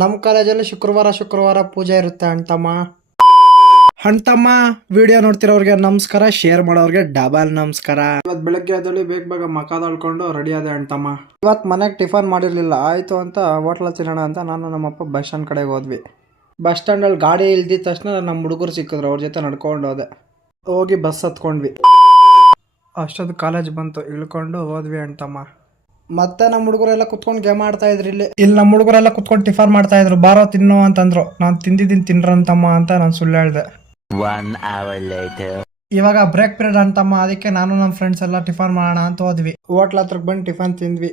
ನಮ್ಮ ಕಾಲೇಜಲ್ಲಿ ಶುಕ್ರವಾರ ಪೂಜೆ ಇರುತ್ತೆ ಅಣ್ತಮ್ಮ. ವಿಡಿಯೋ ನೋಡ್ತಿರೋರಿಗೆ ನಮಸ್ಕಾರ, ಶೇರ್ ಮಾಡೋರಿಗೆ ಡಬಲ್ ನಮಸ್ಕಾರ. ಇವತ್ತು ಬೆಳಗ್ಗೆ ಎದ್ದೇಳಿ ಬೇಗ ಮಕ ತೊಳ್ಕೊಂಡು ರೆಡಿ ಆದೆ ಅಣ್ತಮ್ಮ. ಇವತ್ತು ಮನೆಗೆ ಟಿಫನ್ ಮಾಡಿರ್ಲಿಲ್ಲ, ಆಯ್ತು ಅಂತ ಹೋಟ್ಲಲ್ಲಿ ತಿನ್ನೋಣ ಅಂತ ನಾನು ನಮ್ಮಪ್ಪ ಬಸ್ ಸ್ಟ್ಯಾಂಡ್ ಕಡೆಗೆ ಹೋದ್ವಿ. ಬಸ್ ಸ್ಟ್ಯಾಂಡಲ್ಲಿ ಗಾಡಿ ಇಳ್ದಿದ ತಕ್ಷಣ ನಮ್ಮ ಹುಡುಗರು ಸಿಕ್ಕಿದ್ರು, ಅವ್ರ ಜೊತೆ ನಡ್ಕೊಂಡು ಹೋದೆ. ಹೋಗಿ ಬಸ್ ಹತ್ಕೊಂಡ್ವಿ. ಅಷ್ಟೊಂದು ಕಾಲೇಜ್ ಬಂತು, ಇಳ್ಕೊಂಡು ಹೋದ್ವಿ ಅಣ್ತಮ್ಮ. ಮತ್ತೆ ನಮ್ಮ ಹುಡುಗರೆಲ್ಲ ಕುತ್ಕೊಂಡು ಗೇಮ್ ಆಡ್ತಾ ಇದ್ರು. ಇಲ್ಲಿ ನಮ್ಮ ಹುಡುಗರೆಲ್ಲ ಕುತ್ಕೊಂಡು ಟಿಫನ್ ಮಾಡ್ತಾ ಇದ್ರು. ಬಾರೋ ತಿನ್ನು ಅಂತಂದ್ರು. ನಾನು ತಿಂದಿದ್ದೀನಿ ತಿನ್ರಂತಮ್ಮ ಅಂತ ನಾನು ಸುಳ್ಳು ಹೇಳ್ದೆ. ಇವಾಗ ಬ್ರೇಕ್ ಪೀರಿಯಡ್ ಅಂತಮ್ಮ, ಅದಕ್ಕೆ ನಾನು ನಮ್ಮ ಫ್ರೆಂಡ್ಸ್ ಎಲ್ಲ ಟಿಫನ್ ಮಾಡೋಣ ಅಂತ ಹೋದ್ವಿ. ಹೋಟ್ಲ ಹತ್ರಕ್ಕೆ ಬಂದು ಟಿಫನ್ ತಿಂದ್ವಿ.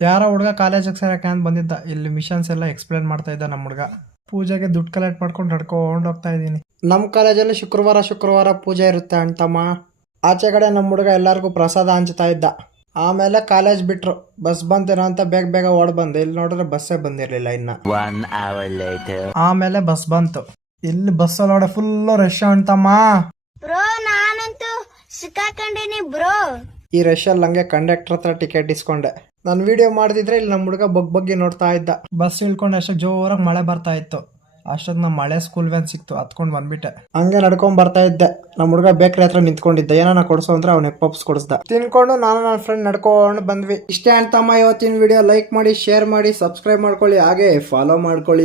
ಯಾರೋ ಹುಡುಗ ಕಾಲೇಜಿಗೆ ಸೇರಕ್ಕೆ ಅಂತ ಬಂದಿದ್ದ. ಇಲ್ಲಿ ಮಿಷನ್ಸ್ ಎಲ್ಲ ಎಕ್ಸ್ಪ್ಲೇನ್ ಮಾಡ್ತಾ ಇದ್ದ ನಮ್ಮ ಹುಡುಗ. ಪೂಜೆಗೆ ದುಡ್ಡು ಕಲೆಕ್ಟ್ ಮಾಡ್ಕೊಂಡು ನಡ್ಕೊಂಡು ಹೋಗ್ತಾ ಇದ್ದೀನಿ. ನಮ್ಮ ಕಾಲೇಜಲ್ಲಿ ಶುಕ್ರವಾರ ಪೂಜೆ ಇರುತ್ತೆ ಅಣ್ತಮ್ಮ. ಆಚೆ ಕಡೆ ನಮ್ಮ ಹುಡುಗ ಎಲ್ಲರಿಗೂ ಪ್ರಸಾದ ಹಂಚ್ತಾ ಇದ್ದ. ಆಮೇಲೆ ಕಾಲೇಜ್ ಬಿಟ್ರು. ಬಸ್ ಬಂತೇನೋ ಅಂತ ಬೇಗ ಓಡ್ ಬಂದೆ. ಇಲ್ಲಿ ನೋಡಿದ್ರೆ ಬಸ್ಸೇ ಬಂದಿರಲಿಲ್ಲ ಇನ್ನ. ಆಮೇಲೆ ಬಸ್ ಬಂತು. ಇಲ್ಲಿ ಬಸ್ಸಲ್ಲಿ ನೋಡ ಫುಲ್ಲು ರಶ್ ಅಣ್ತಮ್ಮ. ಬ್ರೋ ನಾನಂತೂ ಸಿಕ್ಕಾಕೊಂಡಿನಿ ಬ್ರೋ. ಈ ರಶ್ ಅಲ್ಲಿ ಹಂಗೆ ಕಂಡಕ್ಟರ್ ಹತ್ರ ಟಿಕೆಟ್ ಇಸ್ಕೊಂಡೆ. ನಾನು ವಿಡಿಯೋ ಮಾಡ್ತಿದ್ರೆ ಇಲ್ಲಿ ನಮ್ಮ ಹುಡುಗ ಬಗ್ಗೆ ನೋಡ್ತಾ ಇದ್ದ. ಬಸ್ ಇಳ್ಕೊಂಡು ಅಷ್ಟಕ್ಕೆ ಜೋರಾಗಿ ಮಳೆ ಬರ್ತಾ ಇತ್ತು. ಅಷ್ಟೊತ್ತು ನಮ್ಮ ಮಳೆ ಸ್ಕೂಲ್ ವ್ಯಾನ್ ಸಿಕ್ತು, ಹತ್ಕೊಂಡು ಬಂದ್ಬಿಟ್ಟೆ. ಹಂಗೆ ನಡ್ಕೊಂಡ್ ಬರ್ತಾ ಇದ್ದೆ. ನಮ್ಮ ಹುಡುಗ ಬೇಕ್ರಿ ಹತ್ರ ನಿಂತ್ಕೊಂಡಿದ್ದೆ. ಏನಾನ ಕೊಡ್ಸೋ ಅಂದ್ರೆ ಅವ್ನ ಪಪ್ಸ್ ಕೊಡಿಸ್ದ. ತಿನ್ಕೊಂಡು ನಾನು ನನ್ನ ಫ್ರೆಂಡ್ ನಡ್ಕೊಂಡು ಬಂದ್ವಿ. ಇಷ್ಟೇ ಅಣ್ತಮ್ಮ ಇವತ್ತಿನ ವಿಡಿಯೋ. ಲೈಕ್ ಮಾಡಿ, ಶೇರ್ ಮಾಡಿ, ಸಬ್ಸ್ಕ್ರೈಬ್ ಮಾಡ್ಕೊಳ್ಳಿ, ಹಾಗೆ ಫಾಲೋ ಮಾಡ್ಕೊಳ್ಳಿ.